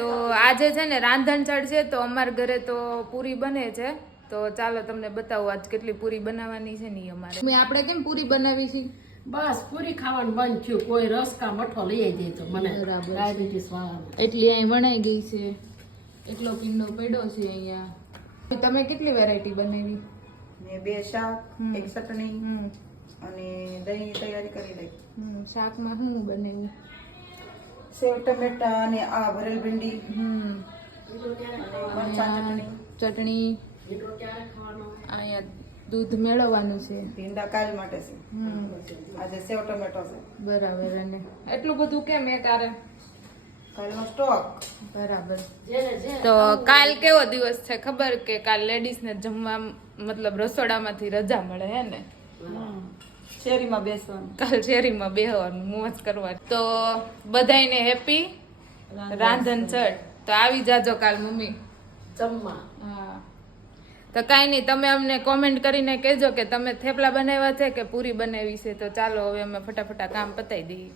તો આજે છે ને રાંધણછળ છે, તો અમારા ઘરે તો પૂરી બને છે. તો ચાલો તમને બતાવું આજ કેટલી પૂરી બનાવવાની છે ને અમારે. આપણે કેમ પૂરી બનાવી છે? બસ પૂરી ખાવાનું બંધ થયું. કોઈ રસ કા મઠો લઈ દે તો મને ડાયાબિટીસ વાળા એટલી અહીં વણાઈ ગઈ છે. એટલો કિંડો પડ્યો છે અહીંયા. તમે કેટલી વેરાયટી બનાવી? મેં 2 શાક, 1 ચટણી અને દહીં તૈયારી કરી લઈ. શાકમાં શું બનાવ્યું? સેવ ટમેટા અને આ ભરેલ ભીંડી અને ચટણી. અહીંયા દૂધ મેળવવાનું છે. ભીંડા કાલ માટે છે. આજે સેવ ટમેટો છે. બરાબર. અને એટલું બધું કેમ કારે? કાલનો સ્ટોક. બરાબર. તો કાલ કેવો દિવસ છે ખબર? કે કાલ લેડીઝ ને જમવા મતલબ રસોડામાંથી રજા મળે હે ને? શેરીમાં બેસવાનું. કાલ શેરીમાં બેહવાનું, મોજ કરવાની. તો બધાયને હેપી રાંધણછળ. તો આવી જાજો કાલ મમ્મી જમવા. હા. તો કાંઈ નહીં, તમે અમને કોમેન્ટ કરીને કહેજો કે તમે થેપલા બનાવ્યા છે કે પૂરી બનાવી છે. તો ચાલો હવે અમે ફટાફટ કામ પતાવી દઈએ.